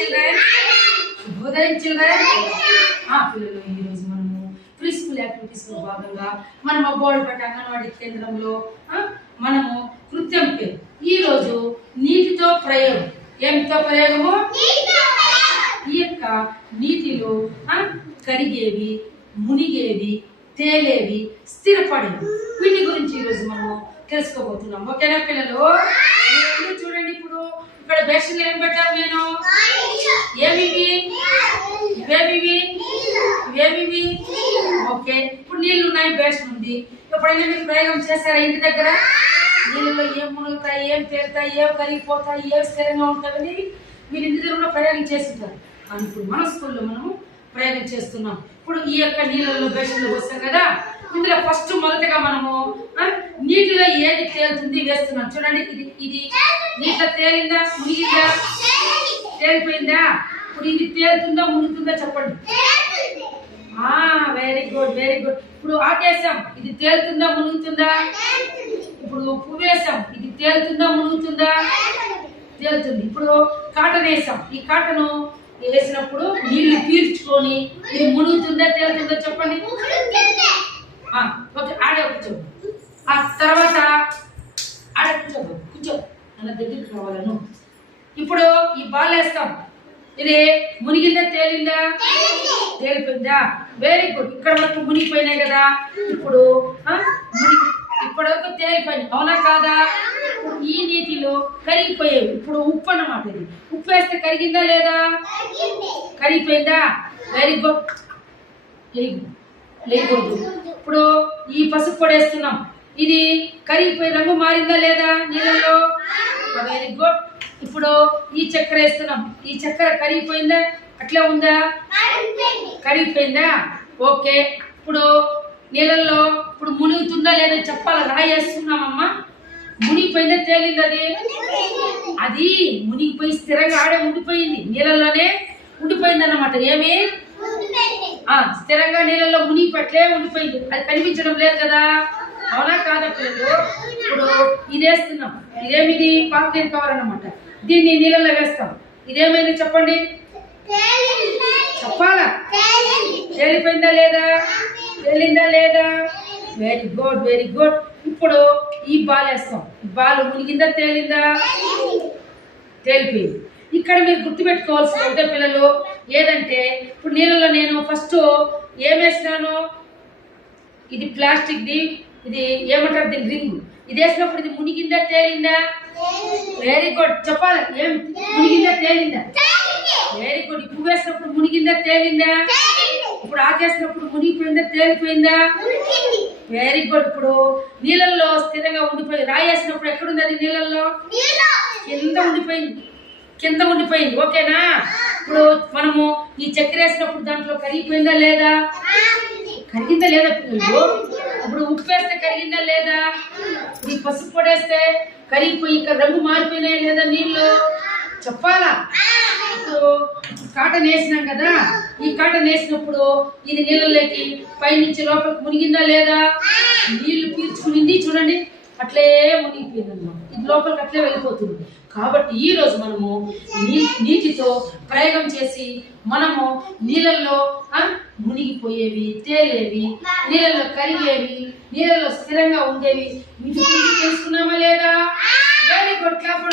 Children. శుభోదయం children. పిల్లలు ఈరోజు మనము ప్రీ స్కూల్ యాక్టివిటీస్ లో భాగంగా మనం అబ్బోడుపేట అంగన్వాడీ కేంద్రంలో మనము కృత్యం పేరు ఈ రోజు నీటితో ప్రయోగం. ఏమితో ప్రయోగము? ఈ యొక్క నీటిలో కరిగేవి, మునిగేవి, తేలేవి, స్థిరపడేవి, వీటి గురించి ఈరోజు మనము తెలుసుకోబోతున్నాం. ఓకేనా పిల్లలు? చూడండి, ఇప్పుడు ఇక్కడ బేషన్లు ఏం పెట్టారు నేను? ఏమివి? ఇవేమివి? ఓకే, ఇప్పుడు నీళ్లు ఉన్నాయి, బేషన్ ఉంది. ఎప్పుడైనా మీరు ప్రయోగం చేస్తారా ఇంటి దగ్గర? నీళ్ళలో ఏం మునుగుతాయి, ఏం తేలుతాయి, ఏం కరిగిపోతాయి, ఏం స్థిరంగా ఉంటాయని మీరు ఇంటి దగ్గర ప్రయోగం చేస్తుంటారు. కానీ ఇప్పుడు మన స్కూల్లో మనము ప్రయోగం చేస్తున్నాం. ఇప్పుడు ఈ యొక్క నీళ్ళలో బేషన్లో వస్తాం కదా, ఇందులో ఫస్ట్ మొదటగా మనము నీటిలో ఏది తేలుతుంది వేస్తున్నాం. చూడండి, ఇది నీటిలో తేలిందా, మునిగిందా, తేలిపోయిందా? ఇప్పుడు ఇది తేలుతుందా, మునుగుతుందా చెప్పండి. Very good, very good. ఇప్పుడు ఆటేసాం, ఇది తేలుతుందా, మునుగుతుందా? ఇప్పుడు ఉప్పు వేసాం, ఇది తేలుతుందా, మునుగుతుందా? తేలుతుంది. ఇప్పుడు కాటన్ వేసాం, ఈ కాటను వేసినప్పుడు నీళ్లు పీల్చుకొని ఇది మునుగుతుందా, తేలుతుందా చెప్పండి. ఓకే, ఆడే కూర్చో. ఆ తర్వాత ఆడే కూర్చో అన్న దగ్గరికి రావాలను. ఇప్పుడు ఈ బాల్ వేస్తాం, ఇది మునిగిందా, తేలిందా? తేలిపోయిందా? Very good. ఇక్కడ వరకు మునిగిపోయినాయి కదా, ఇప్పుడు ఇప్పటివరకు తేలిపోయింది, అవునా కాదా? ఈ నీటిలో కరిగిపోయేవి. ఇప్పుడు ఉప్పు అన్నమాట. ఇది ఉప్పు వేస్తే కరిగిందా లేదా? కరిగిపోయిందా? Very good. లేకూడదు. ఇప్పుడు ఈ పసుపు పొడి వేస్తున్నాం, ఇది కరిగిపోయి రంగు మారిందా లేదా నీళ్ళలో? Very good. ఇప్పుడు ఈ చక్కెర వేస్తున్నాం, ఈ చక్కెర కరిగిపోయిందా, అట్లే ఉందా? కరిగిపోయిందా? ఓకే. ఇప్పుడు నీళ్ళల్లో ఇప్పుడు మునుగుతుందా లేదా చెప్పాలి. రాయి వేస్తున్నామమ్మా, మునిగిపోయిందా, తేలింది? అది మునిగిపోయి స్థిరంగా ఆడే ఉండిపోయింది, నీళ్ళలోనే ఉండిపోయింది అన్నమాట. ఏమి? స్థిరంగా నీళ్ళలో మునిగిపట్లే ఉండిపోయింది, అది కనిపించడం లేదు కదా, అవునా కాదా పిల్లలు? ఇప్పుడు ఇది వేస్తున్నాం, ఇదేమిది? పాలిథిన్ కవర్ అన్నమాట. దీన్ని నీళ్ళలో వేస్తాం, ఇదేమైంది చెప్పండి, చెప్పాలా? తేలిపోయిందా లేదా? తేలిందా లేదా? Very good, very good. ఇప్పుడు ఈ బాల్ వేస్తాం, బాల్ మునిగిందా, తేలిందా? తేలిపోయింది. ఇక్కడ మీరు గుర్తుపెట్టుకోవాల్సిన ఒకటే పిల్లలు ఏదంటే, ఇప్పుడు నీళ్ళలో నేను ఫస్ట్ ఏం వేసినాను? ఇది ప్లాస్టిక్ది, ఇది ఏమంటారు దీని రింగ్. ఇది వేసినప్పుడు ఇది మునిగిందా, తేలిందా? వెరీ గుడ్, చెప్పాలి. ఏం మునిగిందా, తేలిందా? Very good. ఇప్పుడు వేసినప్పుడు మునిగిందా, తేలిందా? ఇప్పుడు ఆకేసినప్పుడు మునిగిపోయిందా, తేలిపోయిందా? Very good. ఇప్పుడు నీళ్ళల్లో స్థిరంగా ఉండిపోయింది. రాయి వేసినప్పుడు ఎక్కడుంది అది? నీళ్ళల్లో కింద ఉండిపోయింది. ఓకేనా? ఇప్పుడు మనము ఈ చక్కెర వేసినప్పుడు దాంట్లో కరిగిపోయిందా లేదా? కరిగిందా లేదా పిల్లలు? ఇప్పుడు ఉప్పు వేస్తే కరిగిందా లేదా? ఈ పసుపు పొడి వేస్తే కరిగిపోయి ఇక్కడ రంగు మారిపోయినాయా లేదా నీళ్ళు? చెప్పాలా? ఇప్పుడు కాటన్ వేసినాం కదా, ఈ కాటన్ వేసినప్పుడు ఇది నీళ్ళలోకి పైనుంచి లోపలికి మునిగిందా లేదా? నీళ్లు పీల్చుకునింది, చూడండి అట్లే మునిగిపోయింది అన్నమాట. ఇది లోపలికి అట్లే వెళ్ళిపోతుంది. కాబట్టి ఈ రోజు మనము నీటితో ప్రయోగం చేసి మనము నీళ్ళల్లో మునిగిపోయేవి, తేలేవి, నీళ్ళలో కరిగేవి, నీళ్ళలో స్థిరంగా ఉండేవి, వీటి గురించి తెలుసుకున్నామా లేదా? Very good. క్లాప్.